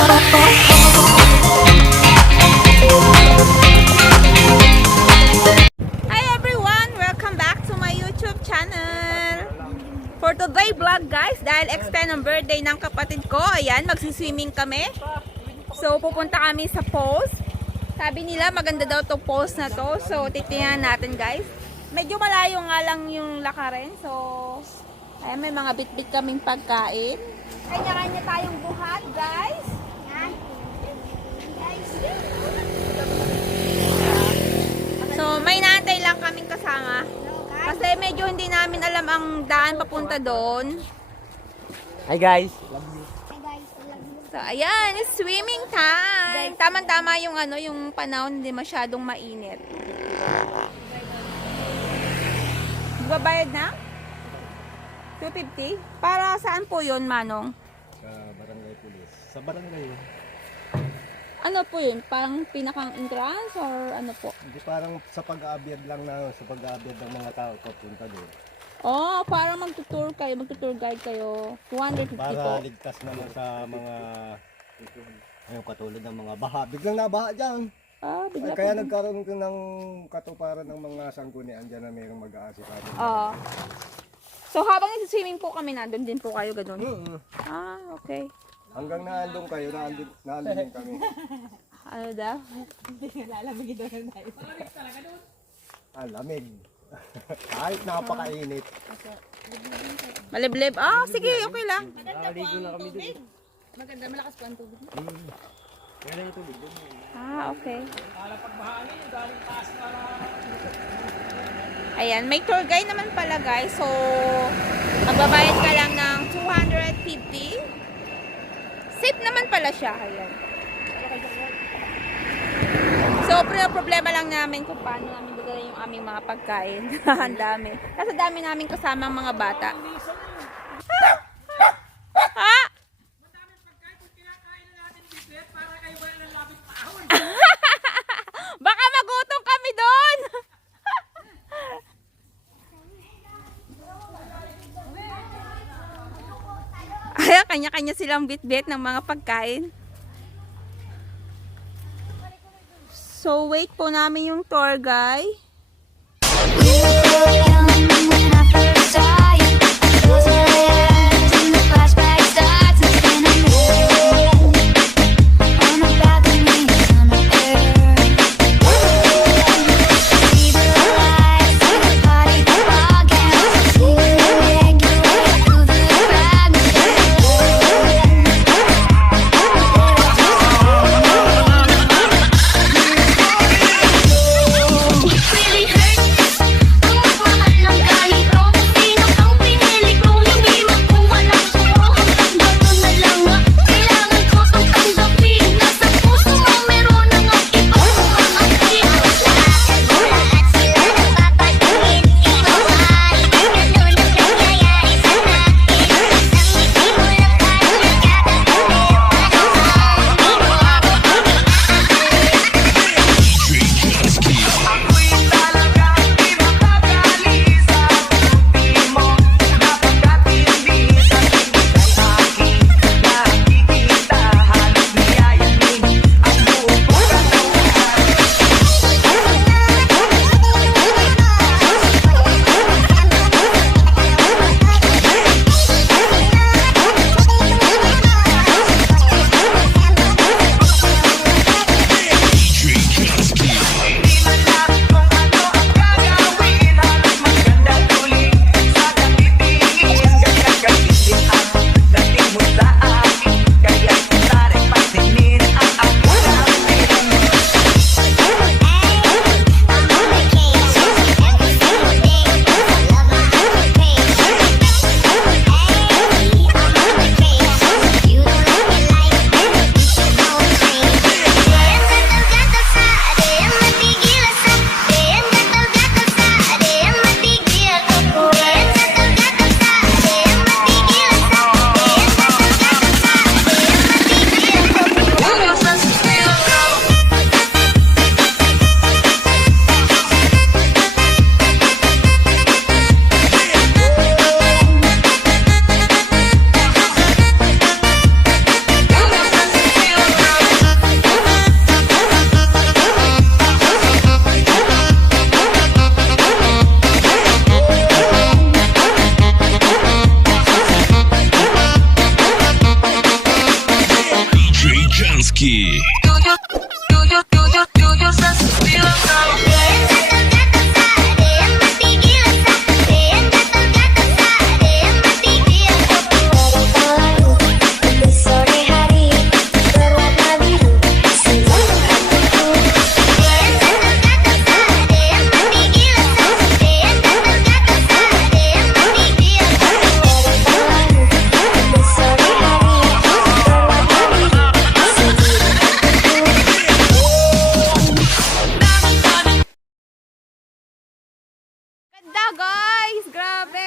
Hi everyone! Welcome back to my YouTube channel. For today vlog guys, dahil extend ang birthday ng kapatid ko, ayan, magsiswimming kami. So pupunta kami sa falls. Sabi nila maganda daw to falls na to. So titingnan natin guys. Medyo malayo nga lang yung lakarin. So ayan, may mga bit-bit kaming pagkain. Kanya-kanya tayong buhat guys. So may naantay lang kaming kasama. Kasi medyo hindi namin alam ang daan papunta doon. Hi guys. So ayan, it's swimming time. Tama-tama yung ano, yung panahon, hindi masyadong mainit. Babayad na? 250? Para saan po yun, Manong? Sa barangay police. Sa barangay yun. Ano po yun? Parang pinakang entrance or ano po? Hindi, parang sa pag-aabyad lang na, sa pag-aabyad ng mga tao papunta doon. Oh, parang magtutour kayo, magtutour guide kayo. 250 po. Para ligtas naman sa mga ayun, katulad ng mga baha. Biglang nabaha dyan. Ah, bigla Kaya po. nagkaroon ko ng katuparan ng mga sanggunian dyan na mayroong mag-aasikaso. Ah. So habang nag-swimming po kami, nandun din po kayo ganun? Ah, okay. Hanggang naandun kayo, naandun din kami. Ano daw? Lalamigin daw na tayo. Lamig. Kahit napakainit. Maliblib. Ah, sige, okay lang. Maganda po ang tubig. Maganda, malakas po ang tubig. Ah, okay. Ayan, may tour guide naman pala guys. So, magbabayad ka lang ng 250. Safe naman pala siya. Ayan. So, problema lang namin kung paano namin bigala yung aming mga pagkain. Ang dami. Kasi dami namin kasama ang mga bata. Ha? Baka magutom kami doon. Ay, kanya-kanya silang bit-bit ng mga pagkain. So, wait po namin yung tour guide. Lucky. Ganda guys! Grabe!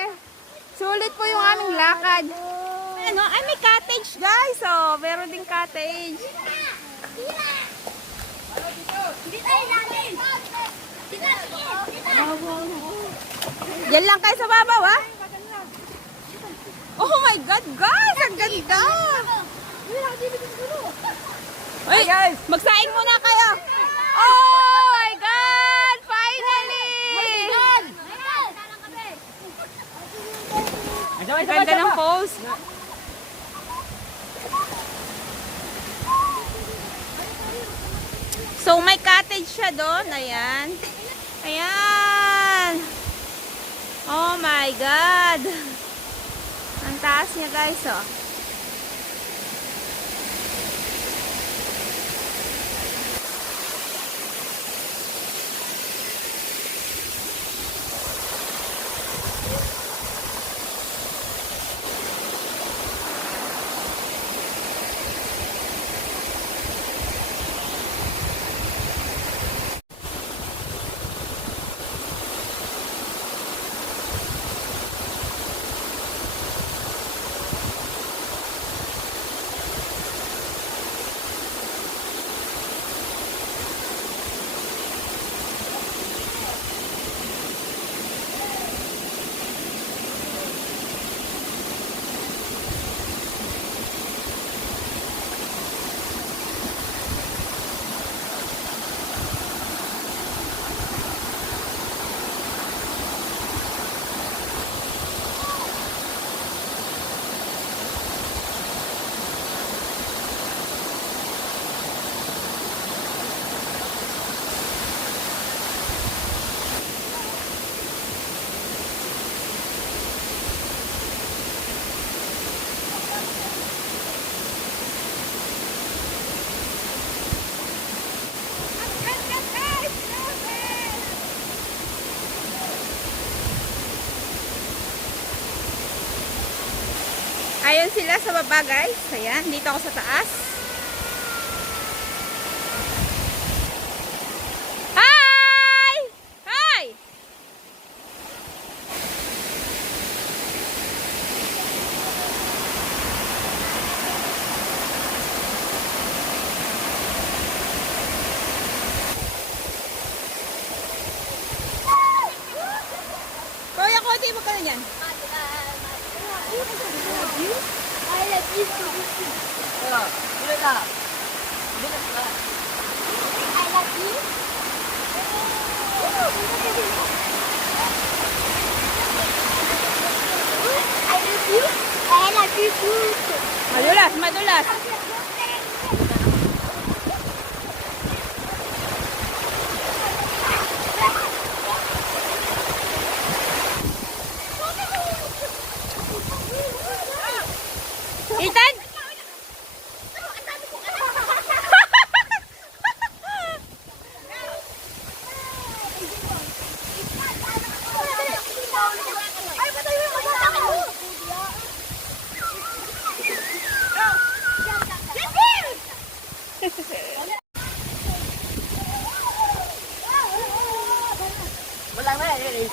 Sulit po yung aming lakad. Ano? Ay, may cottage guys! Oh, meron ding cottage. Yan lang kayo sa babaw, ha? Oh my God, guys! Ang ganda! Ay, guys! Magsaing muna kayo! Oh my God! Finally! Ang ganda ng pose. So, may cottage siya doon. Ayan. Ayan. Oh my God. Ang taas niya guys, oh. Ayun sila sa baba guys. Ayan, dito ako sa taas. Hi! Hi! Kuya, konti mo ka na yan. I love you too. I love you. I love you. I love you too. Madulas, madulas. Ethan! Wala na eh.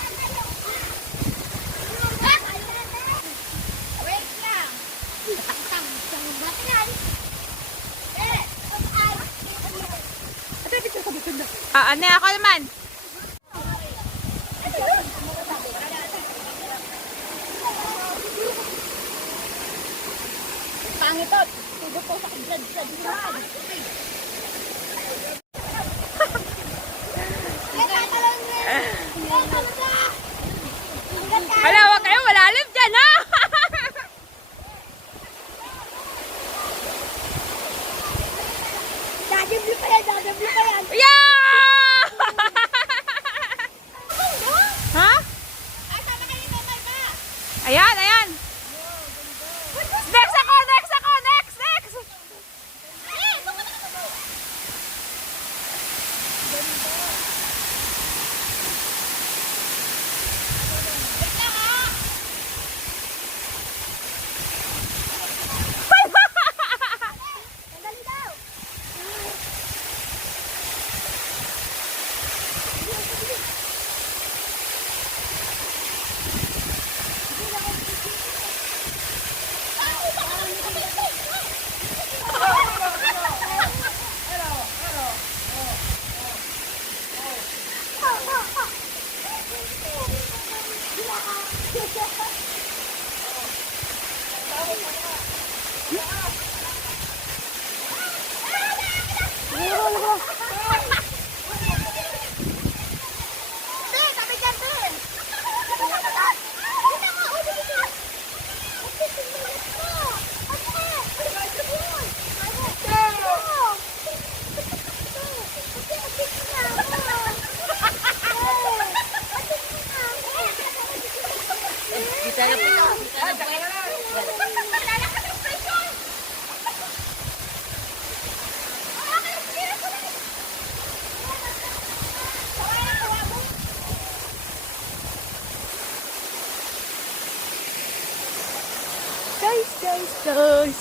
Ano ako naman? Pangitot. Tugot po sa blood. Hala, huwag kayo malalim dyan, ha? Dadabli pa yan, dadabli pa yan. Yeah! Ha? Ay, sama kayo ni Mama ba? Ayan, ayan. Next ako, next ako, next, next. Ay, tuko. Wait lang ah. Sandali daw. Guys.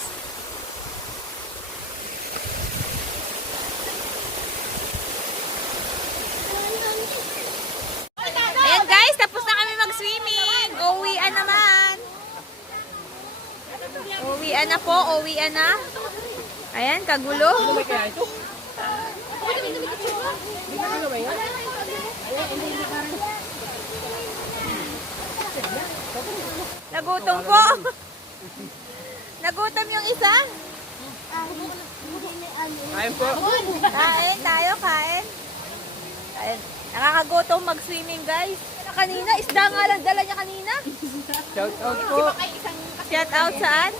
Ayan guys, tapos na kami mag-swimming. Uwian naman. Uwian na po, uwian na. Ayan, kagulo. Nagutom po. Nagutom yung isa. Ayun po. Kain tayo, kain. Kain. Nakakagutom mag-swimming guys. Kanina, isda nga lang dala niya kanina. Shout out po. Shout out saan?